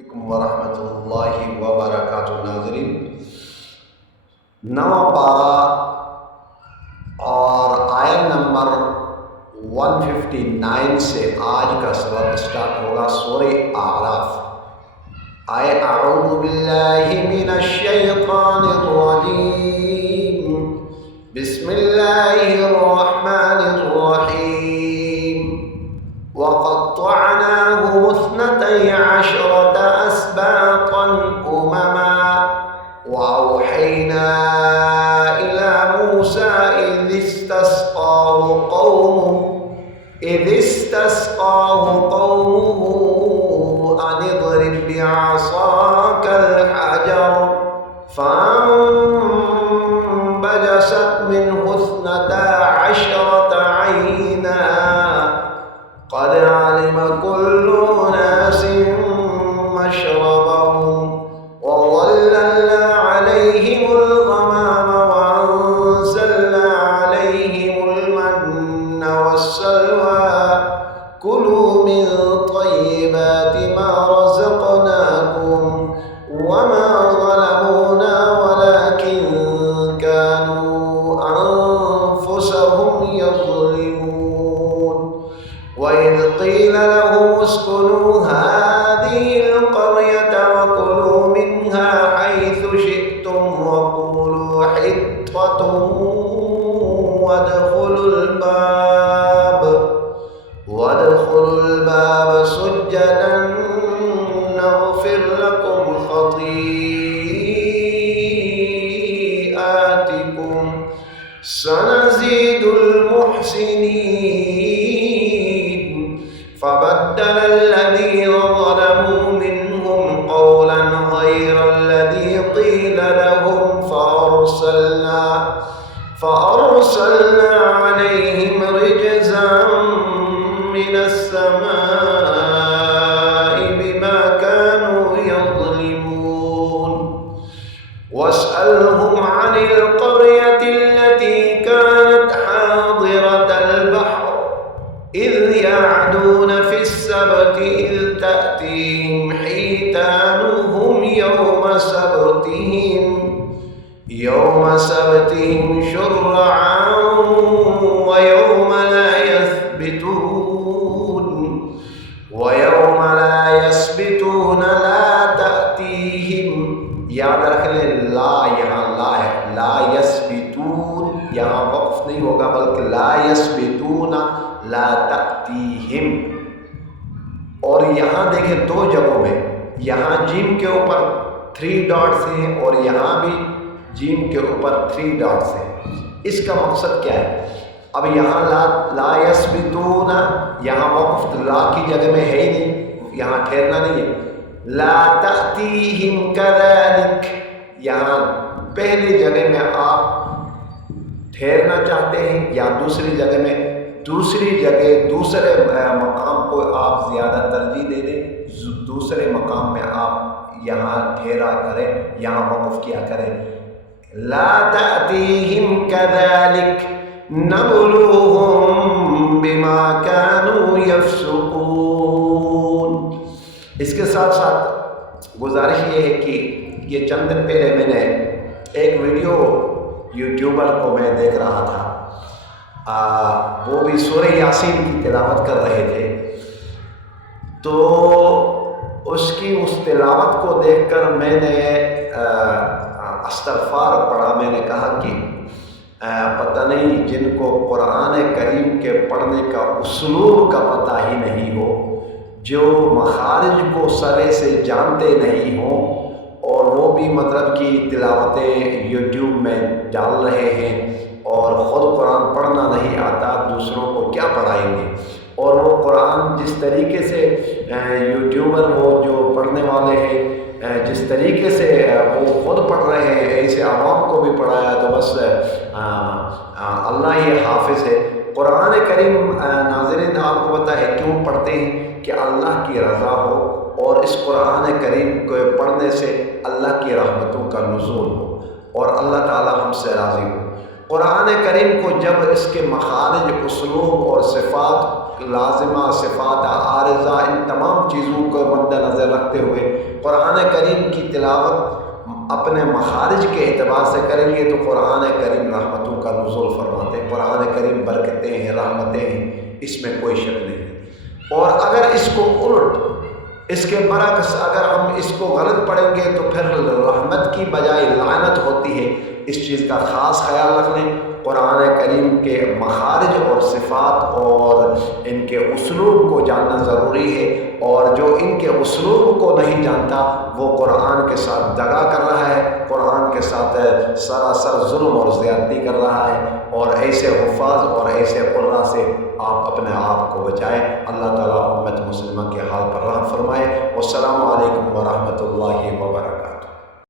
علیکم ورحمۃ اللہ وبرکاتہ۔ ناظرین، نواں پارہ اور آیت نمبر 159 سے آج کا سبق اسٹارٹ ہوگا سورہ اعراف۔ اعوذ باللہ من الشیطان الرجیم، بسم اللہ الرحمن الرحیم۔ وقطعناهم 12 أسباطا أمما وأوحينا إلى موسى إذ استسقاه قومه أن اضرب بعصاك الحجر فانبجست منه 12 عينا قد علم كل أناس مشربهم وظللنا عليهم الغمام وأنزلنا عليهم المن والسلوى كلوا من طيبات ما رزقناكم وما ظلمونا ولكن كانوا أنفسهم يظلمون وإذ قيل لهم اسكنوا هذه القرية وكلوا منها حيث شئتم وقولوا حطة وادخلوا الباب سجدا نغفر لكم خطيئاتكم سنزيد المحسنين فبدل الذين ظلموا منهم قولا غير الذي قيل لهم فأرسلنا عليهم رجزا من السماء بما كانوا يظلمون واسألهم عن القرية التي كانت حاضرة البحر إذ يعدون في السبت إذ تأتيهم حيتانهم يوم سبتهم شرعا ويوم لا يسبتون لا تأتيهم، یاد رکھ لیں لا یہاں لا ہے، لا يسبتون یہاں وقف نہیں ہوگا بلکہ لا يسبتون لا تأتيهم۔ اور یہاں دیکھیں دو جگہوں میں، یہاں جیم کے اوپر 3 ڈاٹس ہیں اور یہاں بھی جیم کے اوپر 3 ڈاٹس ہیں۔ اس کا مقصد کیا ہے؟ اب یہاں لا یسبتون، یہاں وقف لا کی جگہ میں ہے ہی نہیں، یہاں ٹھہرنا نہیں ہے۔ لا تأتیہم کذالک، یہاں پہلی جگہ میں آپ ٹھہرنا چاہتے ہیں یا دوسری جگہ میں، دوسرے مقام کو آپ زیادہ ترجیح دے دیں، دوسرے مقام میں آپ یہاں ٹھہرا کریں، یہاں وقف کیا کریں۔ لا تأتیہم کذالک نبلوہم بما كانوا یفسقون۔ اس کے ساتھ ساتھ گزارش یہ ہے کہ یہ چند دن پہلے میں نے ایک ویڈیو یوٹیوبر کو میں دیکھ رہا تھا، وہ بھی سورہ یاسین کی تلاوت کر رہے تھے، تو اس کی اس تلاوت کو دیکھ کر میں نے استغفار پڑھا۔ میں نے کہا کہ پتہ نہیں جن کو قرآن کریم کے پڑھنے کا اسلوب کا پتہ ہی نہیں ہو، جو مخارج کو سرے سے جانتے نہیں ہوں، اور وہ بھی مطلب کہ تلاوتیں یوٹیوب میں ڈال رہے ہیں اور خود قرآن پڑھنا نہیں آتا، دوسروں کو کیا پڑھائیں گے؟ اور وہ قرآن جس طریقے سے یوٹیوبر وہ جو پڑھنے والے ہیں جس طریقے سے وہ خود پڑھ رہے ہیں، ایسے عوام کو بھی پڑھایا تو بس اللہ ہی حافظ ہے۔ قرآن کریم ناظرین آپ کو پتہ ہے کیوں پڑھتے ہیں؟ کہ اللہ کی رضا ہو، اور اس قرآن کریم کو پڑھنے سے اللہ کی رحمتوں کا نزول ہو اور اللہ تعالی ہم سے راضی ہو۔ قرآن کریم کو جب اس کے مخارج، اسلوب اور صفات لازمہ، صفات عارضہ، ان تمام چیزوں کو مد نظر رکھتے ہوئے قرآن کریم کی تلاوت اپنے مخارج کے اعتبار سے کریں گے تو قرآن کریم رحمتوں کا نزول فرماتے ہیں، قرآن کریم برکتیں ہیں، رحمتیں ہیں، اس میں کوئی شک نہیں۔ اور اگر اس کو الٹ، اس کے برعکس اگر ہم اس کو غلط پڑھیں گے تو پھر رحمت کی بجائے لعنت ہوتی ہے۔ اس چیز کا خاص خیال رکھ لیں۔ قرآن کریم کے مخارج اور صفات اور ان کے اسلوب کو جاننا ضروری ہے، اور جو ان کے اسلوب کو نہیں جانتا وہ قرآن کے ساتھ دغا کر رہا ہے، قرآن کے ساتھ سراسر ظلم اور زیادتی کر رہا ہے۔ اور ایسے حفاظ اور ایسے قراء سے آپ اپنے آپ کو بچائیں۔ اللہ تعالیٰ امت مسلمہ کے حال پر رحم فرمائے۔ والسلام علیکم ورحمۃ اللہ وبرکاتہ۔